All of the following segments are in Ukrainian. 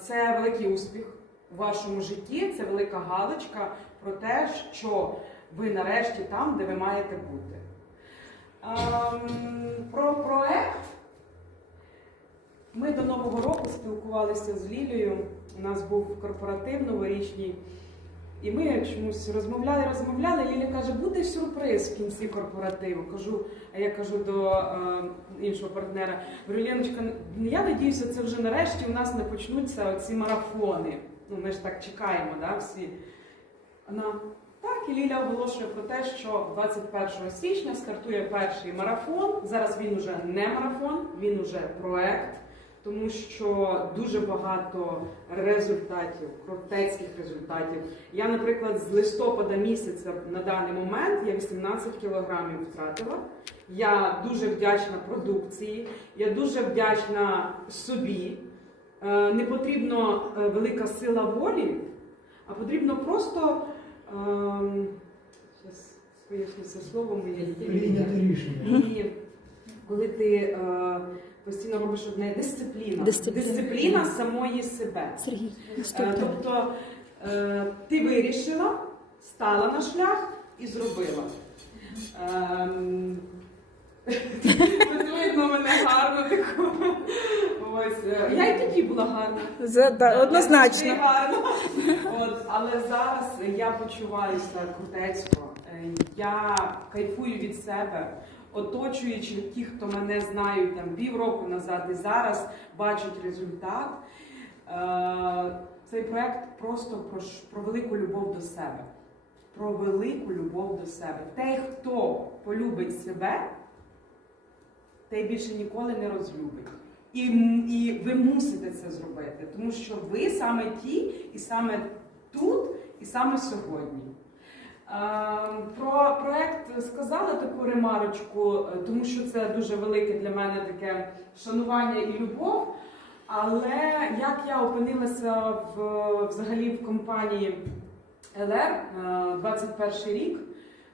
Це великий успіх у вашому житті, це велика галочка про те, що ви нарешті там, де ви маєте бути. Ем, Про проект ми до Нового року спілкувалися з Лілією. У нас був корпоратив новорічний. І ми чомусь розмовляли, розмовляли. Ліля каже, буде сюрприз в кінці корпоративу. Кажу, а я кажу до е, іншого партнера, говорю, Леночка, я надіюся, це вже нарешті у нас не почнуться ці марафони. Ну, ми ж так чекаємо, да, всі. Вона так, і Ліля оголошує про те, що 21 січня стартує перший марафон. Зараз він уже не марафон, він уже проект, тому що дуже багато результатів, крутецьких результатів. Я, наприклад, з листопада місяця на даний момент я 18 кілограмів втратила. Я дуже вдячна продукції, я дуже вдячна собі. Е, Не потрібно е, велика сила волі, а потрібно просто. Ем, Зараз поясню це слово моє. Прийняти рішення. І коли ти е, постійно робиш одне дисципліна. Дисципліна. Дисципліна самої себе. Сергій, Е. Тобто е, ти вирішила, стала на шлях і зробила. Тут видно мене гарно таку. Ось. е, Я і тоді була гарна. За- да, Однозначно. гарна. От, але зараз я почуваюся крутецько. Е, Я кайфую від себе, оточуючи ті, хто мене знають там півроку назад і зараз бачать результат. Е, Цей проект просто про, про велику любов до себе. Про велику любов до себе. Той, хто полюбить себе, той більше ніколи не розлюбить. І, і ви мусите це зробити, тому що ви саме ті, і саме тут, і саме сьогодні. Е, Про проект сказала таку ремарочку, е, тому що це дуже велике для мене таке шанування і любов. Але як я опинилася в, взагалі в компанії ЛР е, 21 рік,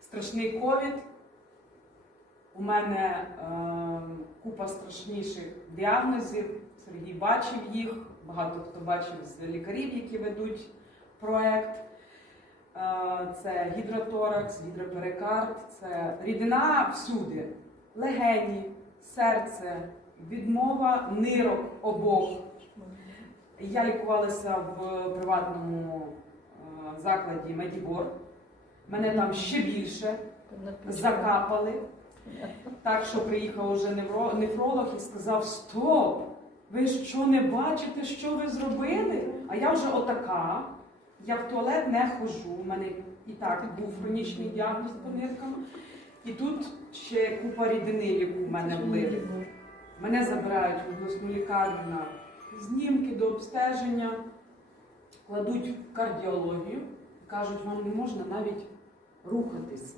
страшний ковід. У мене е, купа страшніших діагнозів. Сергій бачив їх, багато хто бачив з лікарів, які ведуть проект. Е, це гідроторакс, гідроперикард, це рідина всюди, легені, серце, відмова нирок обох. Я лікувалася в приватному е, закладі Медібор. Мене там ще більше закапали. Так що приїхав уже нефролог і сказав: Стоп! Ви що не бачите, що ви зробили? А я вже отака. Я в туалет не ходжу. У мене і так був хронічний діагноз по ниркам. І тут ще купа рідини, яку в мене влили. Мене забирають в обласну лікарню на знімки до обстеження, кладуть в кардіологію і кажуть, вам не можна навіть рухатись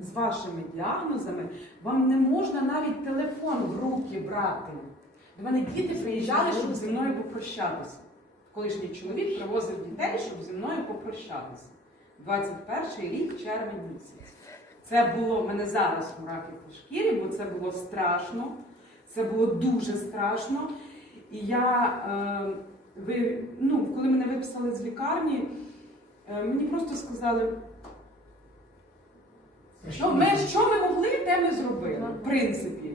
з вашими діагнозами, вам не можна навіть телефон в руки брати. До мене діти приїжджали, щоб зі мною попрощатися. Колишній чоловік привозив дітей, щоб зі мною попрощатися. 21 рік, червень місяць. Це було в мене зараз мурахи по шкірі, бо це було страшно. Це було дуже страшно. І я, е, ви, ну, коли мене виписали з лікарні, е, мені просто сказали, що ми, що ми могли, те ми зробили, в принципі.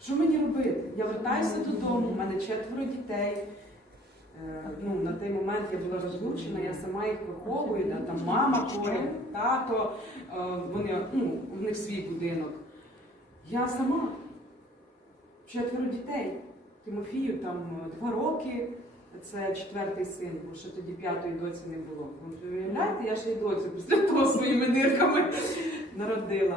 Що мені робити? Я вертаюся додому, у мене четверо дітей. Е, Ну, на той момент я була розлучена, я сама їх виховую, да, там мама поряд, тато, е, вони, ну, в них свій будинок. Я сама. Четверо дітей. Тимофію там е, два роки, це четвертий син, бо ще тоді п'ятої доці не було. Ви уявляєте, я ще й доцю після того своїми нирками народила.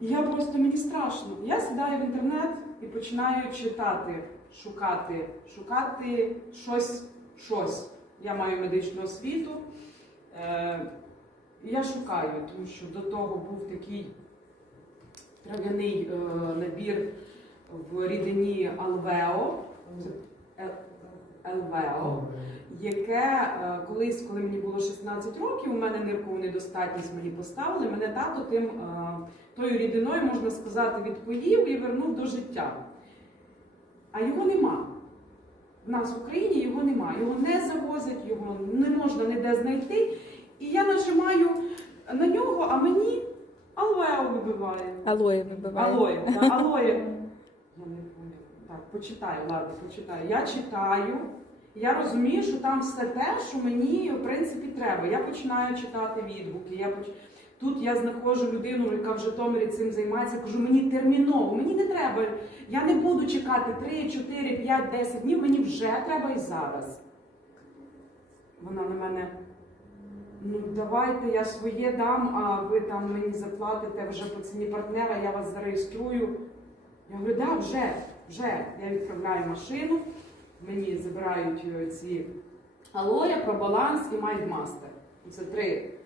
І я просто мені страшно. Я сідаю в інтернет і починаю читати, шукати, шукати щось, щось. Я маю медичну освіту. Е, я шукаю, тому що до того був такий трав'яний е, набір в рідині Алвео. Елвео яке е, колись, коли мені було 16 років, у мене ниркову недостатність мені поставили. Мене тато тим е, тою рідиною, можна сказати, відпоїв і вернув до життя. А його нема. в нас в Україні його немає. Його не завозять, його не можна ніде знайти. І я нажимаю на нього, а мені алоe вибиває. Алоє вибиває. Алоє, да, алоє. Я не. Так, почитаю, ладно, почитаю. Я читаю. Я розумію, що там все те, що мені в принципі треба. Я починаю читати відгуки. Я поч... Тут я знаходжу людину, яка в Житомирі цим займається. Кажу, мені терміново, мені не треба. Я не буду чекати 3, 4, 5, 10 днів. Мені вже треба і зараз. Вона на мене. Ну, давайте я своє дам, а ви там мені заплатите вже по ціні партнера, я вас зареєструю. Я говорю, да, вже, вже. Я відправляю машину, мені забирають е, ці алоя, пробаланс і майндмастер. Це три.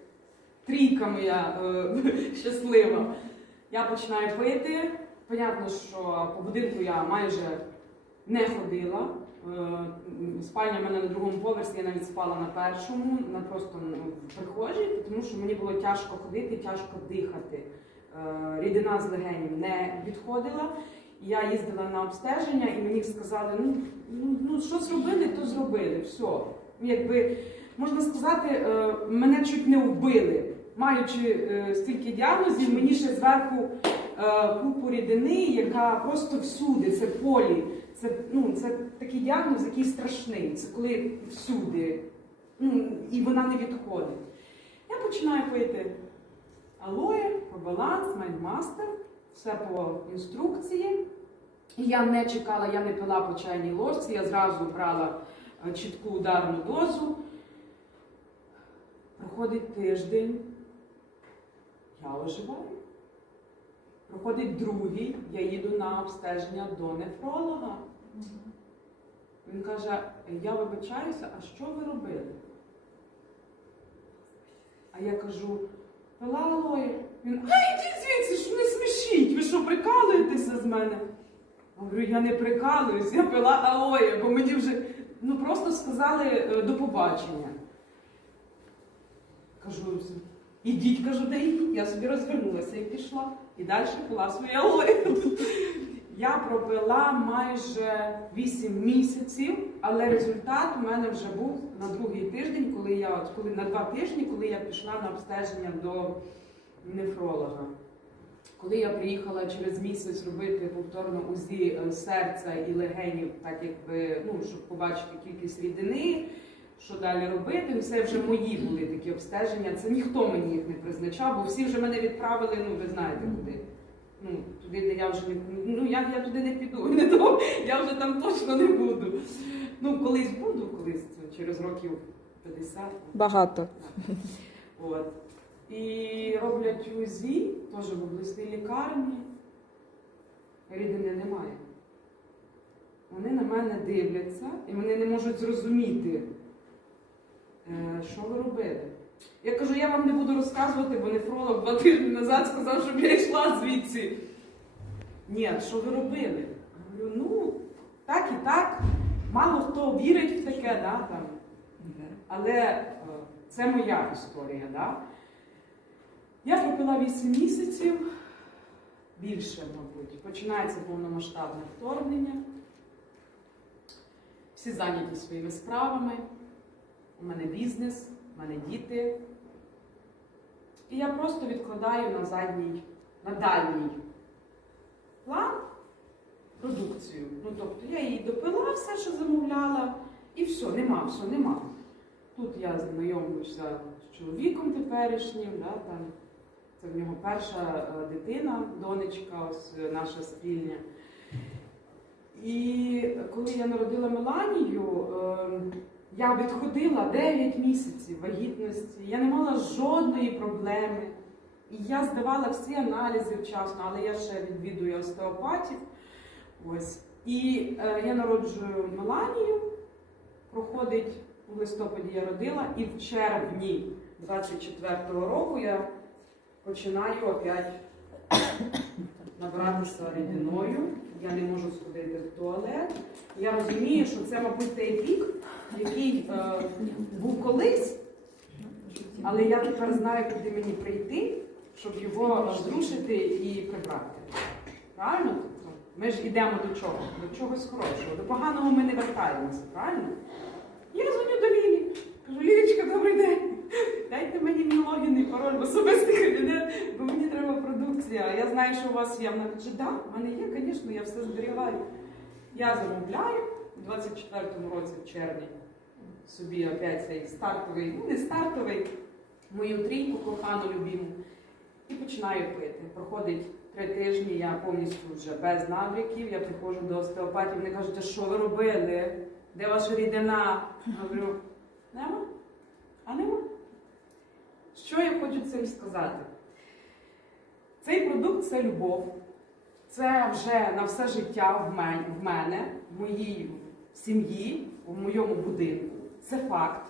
Трійка моя е, щаслива. Я починаю пити. Понятно, що по будинку я майже не ходила. Е, Спальня в мене на другому поверсі, я навіть спала на першому, на просто ну, в прихожій, тому що мені було тяжко ходити, тяжко дихати. Е, Рідина з легенів не відходила. Я їздила на обстеження, і мені сказали, ну, ну, ну що зробили, то зробили. Все. Якби можна сказати, мене чуть не вбили. Маючи е, стільки діагнозів, мені ще зверху е, купу рідини, яка просто всюди, це полі. Це, ну, це такий діагноз, який страшний. Це коли всюди. Ну, і вона не відходить. Я починаю пити алоє, баланс, майндмастер, все по інструкції. І я не чекала, я не пила по чайній ложці, я зразу брала е, чітку ударну дозу. Проходить тиждень, я оживаю. Проходить другий, я їду на обстеження до нефролога. Він каже: я вибачаюся, а що ви робили? А я кажу, пила алоє. Він, а йдіть звідси, що не смішіть, ви що, прикалуєтеся з мене? Я говорю, я не прикалуюсь, я пила алоє, бо мені вже ну, просто сказали е, до побачення. Кажу, ідіть, кажу, да ідіть. Я собі розвернулася і пішла. І далі пила своє алоє. Я пропила майже 8 місяців, але результат у мене вже був на другий тиждень, коли я коли на два тижні, коли я пішла на обстеження до нефролога. Коли я приїхала через місяць робити повторно УЗІ е, серця і легенів, так якби ну щоб побачити кількість рідини, що далі робити, це вже мої були такі обстеження. Це ніхто мені їх не призначав, бо всі вже мене відправили. Ну ви знаєте куди. Ну туди, де я вже не ну я, я туди не піду. Не то, я вже там точно не буду. Ну колись буду, колись через років 50. Багато. От. І роблять УЗІ, теж в обласній лікарні. Рідини немає. Вони на мене дивляться і вони не можуть зрозуміти, що ви робили. Я кажу, я вам не буду розказувати, бо нефролог два тижні назад сказав, щоб я йшла звідси. Ні, що ви робили? Я говорю, ну, так і так. Мало хто вірить в таке, да, там. але е, це моя історія. Да? Я пропила 8 місяців, більше, мабуть. Починається повномасштабне вторгнення. Всі зайняті своїми справами. У мене бізнес, у мене діти. І я просто відкладаю на задній, на дальній план продукцію. Ну, тобто я її допила все, що замовляла, і все, нема, все, нема. Тут я знайомлюся з чоловіком теперішнім, да, там, це в нього перша е, дитина, донечка, ось е, наша спільня. І коли я народила Меланію, е, я відходила 9 місяців вагітності, я не мала жодної проблеми. І я здавала всі аналізи вчасно, але я ще відвідую остеопатів. Ось. І е, я народжую Меланію, проходить у листопаді я родила, і в червні 24-го року я починаю опять набиратися рідиною. Я не можу сходити в туалет. Я розумію, що це, мабуть, той пік, який е, був колись, але я тепер знаю, куди мені прийти, щоб його зрушити і прибрати. Правильно? Ми ж йдемо до чого? До чогось хорошого. До поганого ми не вертаємося, правильно? Я дзвоню до Лілі. Кажу, Лілічка, добрий день. Дайте мені мій логін і пароль в особистий кабінет, бо мені треба продукція. Я знаю, що у вас є. Вона каже, так, в мене є, звісно, я все зберігаю. Я замовляю у 24-му році, в червні, собі опять цей стартовий, ну не стартовий, мою трійку кохану любіму. І починаю пити. Проходить три тижні, я повністю вже без набряків. Я приходжу до остеопатів, вони кажуть, а що ви робили? Де ваша рідина? Говорю, нема? А нема. Що я хочу цим сказати? Цей продукт це любов. Це вже на все життя в мене, в мене, в моїй сім'ї, в моєму будинку. Це факт.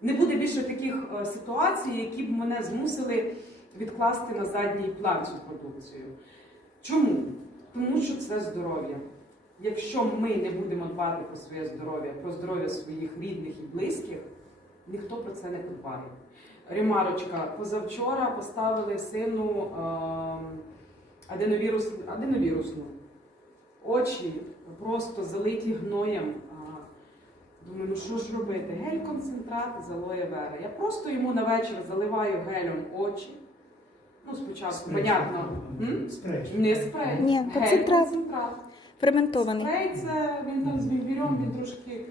Не буде більше таких е, ситуацій, які б мене змусили відкласти на задній план цю продукцію. Чому? Тому що це здоров'я. Якщо ми не будемо дбати про своє здоров'я, про здоров'я своїх рідних і близьких, ніхто про це не подбає. Ремарочка, позавчора поставили сину е, аденовірус, аденовірусну. Очі просто залиті гноєм. Думаю, ну що ж робити? Гель-концентрат з алоє вера. Я просто йому на вечір заливаю гелем очі. Ну, спочатку, Спрей. понятно. М? Спрей. Не спрей. Ні, концентрат. Гель-концентрат. Ферментований. Спрей це він там з вірьом, він трошки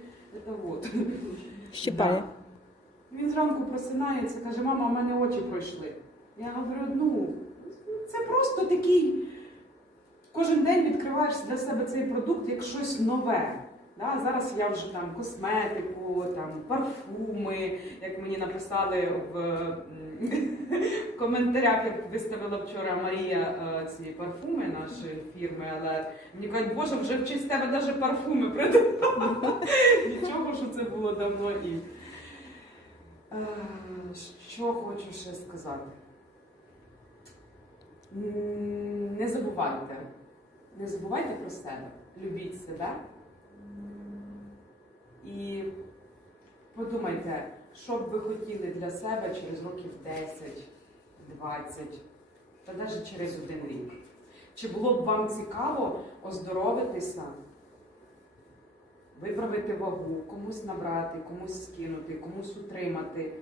це. Щипає. Да. Він зранку просинається, каже, мама, у мене очі пройшли. Я говорю, ну, це просто такий. Кожен день відкриваєш для себе цей продукт як щось нове. Да? Зараз я вже там косметику, там парфуми, як мені написали в в коментарях, як виставила вчора Марія е, ці парфуми нашої фірми, але мені кажуть, боже, вже в честь тебе навіть парфуми придумали. Нічого, що це було давно і. Е, Що хочу ще сказати? Не забувайте. Не забувайте про себе. Любіть себе. І подумайте, що б ви хотіли для себе через років 10, 20, та навіть через один рік. Чи було б вам цікаво оздоровитися, виправити вагу, комусь набрати, комусь скинути, комусь утримати,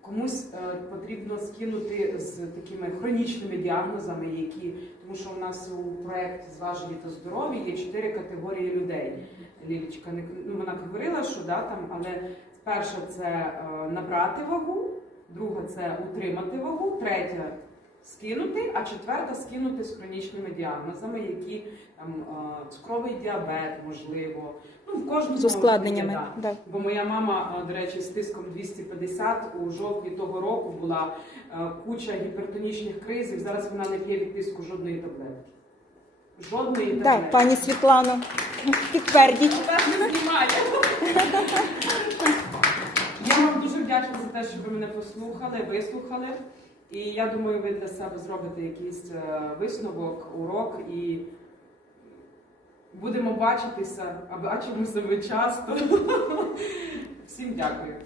комусь е, потрібно скинути з такими хронічними діагнозами, які тому що у нас у проєкті зважені та здорові є чотири категорії людей. Лілічка не ну, вона говорила, що да, там, але перша це е, набрати вагу, друга це утримати вагу, третя скинути, а четверта скинути з хронічними діагнозами, які там е, цукровий діабет, можливо. Ну, в кожному З ускладненнями. да. Да. Бо моя мама, е, до речі, з тиском 250 у жовтні того року була е, куча гіпертонічних кризів. Зараз вона не п'є від тиску жодної таблетки. Жодної таблетки. Да, пані Світлано, підтвердіть. Так не знімає. Я вам дуже вдячна за те, що ви мене послухали, вислухали. І я думаю, ви для себе зробите якийсь е, висновок, урок і будемо бачитися, а бачимося ми часто. Всім дякую.